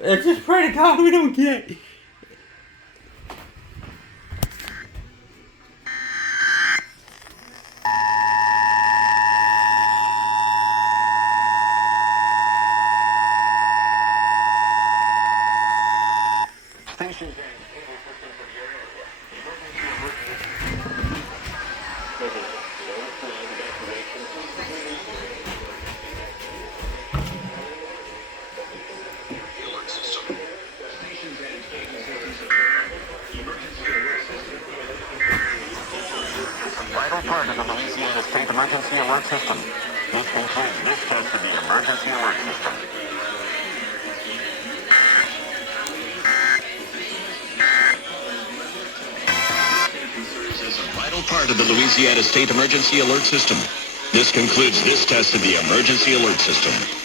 Just pray to God we don't get. Stations vital part of the Louisiana State Emergency Alert System. This concludes this test of the Emergency Alert System. As a vital part of the Louisiana State Emergency Alert System. This concludes this test of the Emergency Alert System.